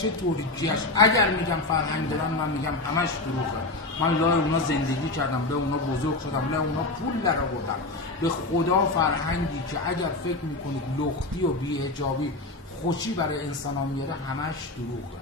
چه توریکیش. اگر میگم فرهنگ دارن، من میگم همش دروغه. من لای اونا زندگی کردم، به اونا بزرگ شدم، لای اونا پول در آوردم. به خدا فرهنگی که اگر فکر میکنید لختی و بی‌حجابی خوشی برای انسان میاره، همش دروغه.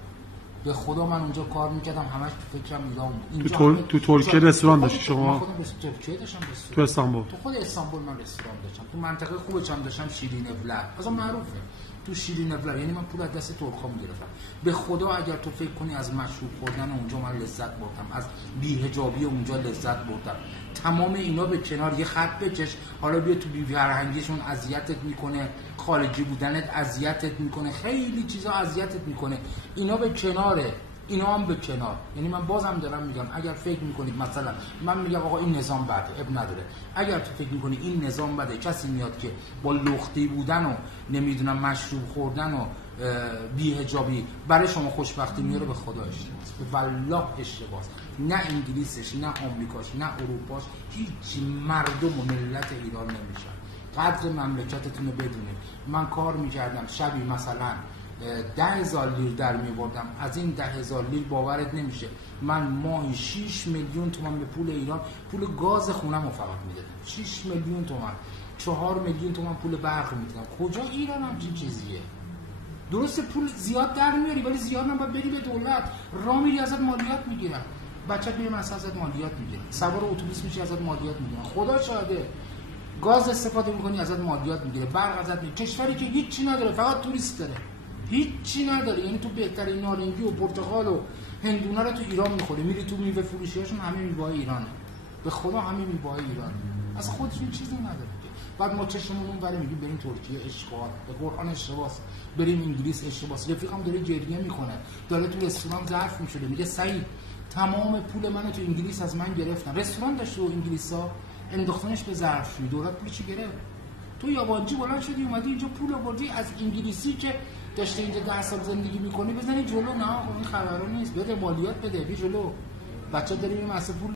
به خدا من اونجا کار میکردم، همش تو فکرم ایران بود. تو ترکیه رستوران داشتی شما؟ من خودم ترکیه داشتم رستوران. تو استانبول؟ تو خود استانبول من رستوران داشتم. تو منطقه خوبش هم داشتم، شیرین ابلر. اصلا معروفه تو شیرین ابلر، یعنی من پول از دست ترکا میگرفتم. به خدا اگر تو فکر کنی از مشروب خوردن اونجا من لذت بردم، از بی‌حجابی اونجا لذت بردم، تمام اینا به کنار، یه خط بکش. حالا بیا تو بی فرهنگیشون اذیتت میکنه، خارجی بودنت اذیتت میکنه، خیلی چیزا اذیتت میکنه، اینا به کناره، اینا هم به کنار. یعنی من بازم دارم میگم اگر فکر میکنید مثلا من میگم آقا این نظام بده، اب نداره. اگر تو فکر میکنی این نظام بده، کسی میاد که با لختی بودن و نمیدونم مشروب خوردن و بی‌حجابی برای شما خوشبختی میاره، به خدا اشتباهه، به والله اشتباهه. نه انگلیسش، نه آمریکاش، نه اروپاش، هیچ مردم و ملت ایران نمیشن. قدر مملکتتون رو بدونید. من کار میکردم شبی مثلا 10,000 لیر در میبردم. از این 10,000 لیر باورت نمیشه من ماهی 6 میلیون تومان به پول ایران، پول گاز خونم رو فقط میدادم. 6 میلیون تومان، 4 میلیون تومان پول برق میدادم. کجا ایران همچین چیزیه؟ درسته پول زیاد در میاری، ولی زیاد نباید بری به دولت. راه میری ازت مالیات میگیرن، بچت میره مدرسه ازت مالیات میگیرن، سوار اتوبوس میشی ازت مالیات میگیرن. خدا شاهده گاز استفاده میکنی ازت مالیات میگیره، برق ازت میگیره. کشوری که هیچی نداره، فقط توریست داره، هیچی نداره. یعنی تو بهترین نارنگی و پرتقال و هندونه رو تو ایران میخوری، میری تو میوه فروشیاشون همه میوه‌های ایرانه. به خدا همه میوه‌های ایرانه، از خودشون چیزی نداره. بعد ما چشمون اون برای میگیم بریم ترکیه اشغال، به قرآن اشتباس، بریم انگلیس اشتباس. رفیقم داره گریه میکنه، داره تو رستوران ظرف میشوره، میگه سعید تمام پول منو تو انگلیس از من گرفتن. رستوران داشت تو انگلیسا، انداختنش به ظرفشویی، دولت پولش گرفت. تو یابانجی بلند شدی اومدی اینجا پول آوردی از انگلیسی که داشته اینجا 10 سال زندگی میکنی بزنی جلو. نه این خبرا نیست، بده مالیات بده، بی جلو. بچه داری این پول